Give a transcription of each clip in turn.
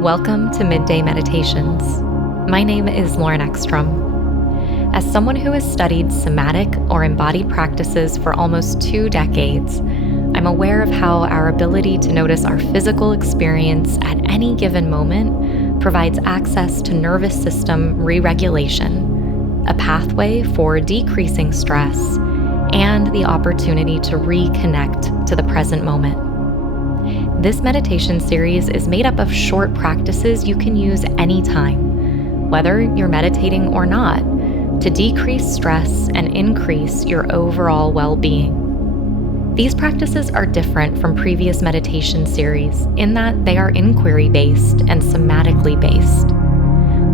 Welcome to Midday Meditations. My name is Lauren Ekstrom. As someone who has studied somatic or embodied practices for almost 2 decades, I'm aware of how our ability to notice our physical experience at any given moment provides access to nervous system re-regulation, a pathway for decreasing stress, and the opportunity to reconnect to the present moment. This meditation series is made up of short practices you can use anytime, whether you're meditating or not, to decrease stress and increase your overall well-being. These practices are different from previous meditation series in that they are inquiry-based and somatically based.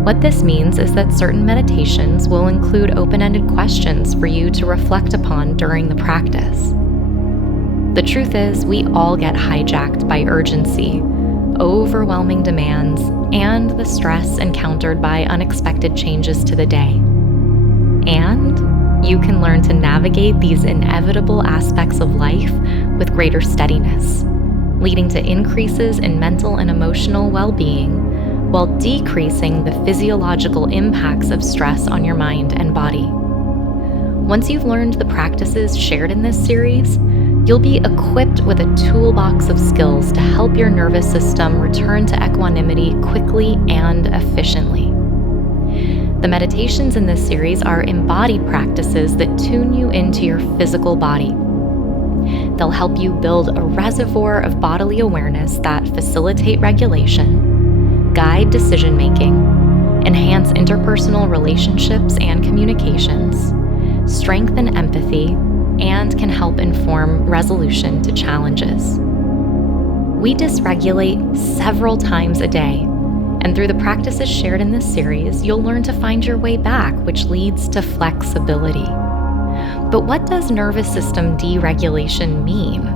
What this means is that certain meditations will include open-ended questions for you to reflect upon during the practice. The truth is, we all get hijacked by urgency, overwhelming demands, and the stress encountered by unexpected changes to the day. And you can learn to navigate these inevitable aspects of life with greater steadiness, leading to increases in mental and emotional well-being while decreasing the physiological impacts of stress on your mind and body. Once you've learned the practices shared in this series, you'll be equipped with a toolbox of skills to help your nervous system return to equanimity quickly and efficiently. The meditations in this series are embodied practices that tune you into your physical body. They'll help you build a reservoir of bodily awareness that facilitate regulation, guide decision-making, enhance interpersonal relationships and communications, strengthen empathy, and can help inform resolution to challenges. We dysregulate several times a day, and through the practices shared in this series, you'll learn to find your way back, which leads to flexibility. But what does nervous system deregulation mean?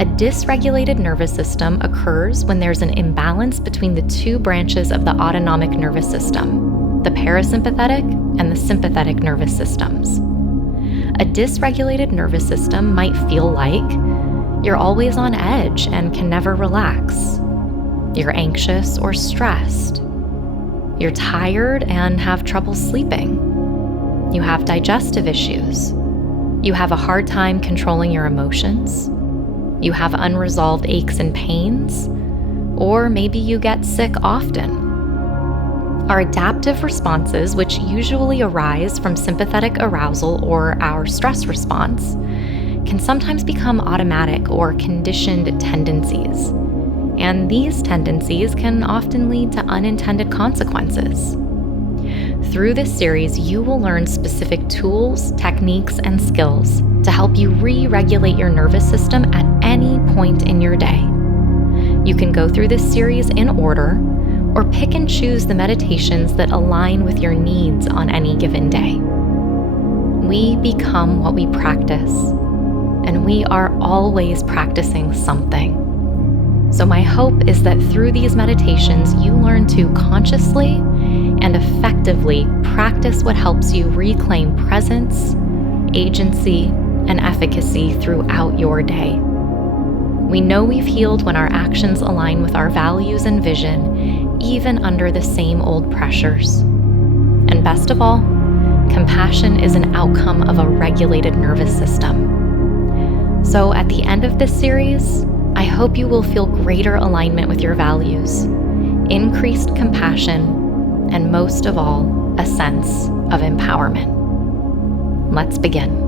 A dysregulated nervous system occurs when there's an imbalance between the 2 branches of the autonomic nervous system, the parasympathetic and the sympathetic nervous systems. A dysregulated nervous system might feel like you're always on edge and can never relax. You're anxious or stressed. You're tired and have trouble sleeping. You have digestive issues. You have a hard time controlling your emotions. You have unresolved aches and pains. Or maybe you get sick often. Our adaptive responses, which usually arise from sympathetic arousal or our stress response, can sometimes become automatic or conditioned tendencies. And these tendencies can often lead to unintended consequences. Through this series, you will learn specific tools, techniques, and skills to help you re-regulate your nervous system at any point in your day. You can go through this series in order, or pick and choose the meditations that align with your needs on any given day. We become what we practice, and we are always practicing something. So my hope is that through these meditations, you learn to consciously and effectively practice what helps you reclaim presence, agency, and efficacy throughout your day. We know we've healed when our actions align with our values and vision, even under the same old pressures. And best of all, compassion is an outcome of a regulated nervous system. So at the end of this series, I hope you will feel greater alignment with your values, increased compassion, and most of all, a sense of empowerment. Let's begin.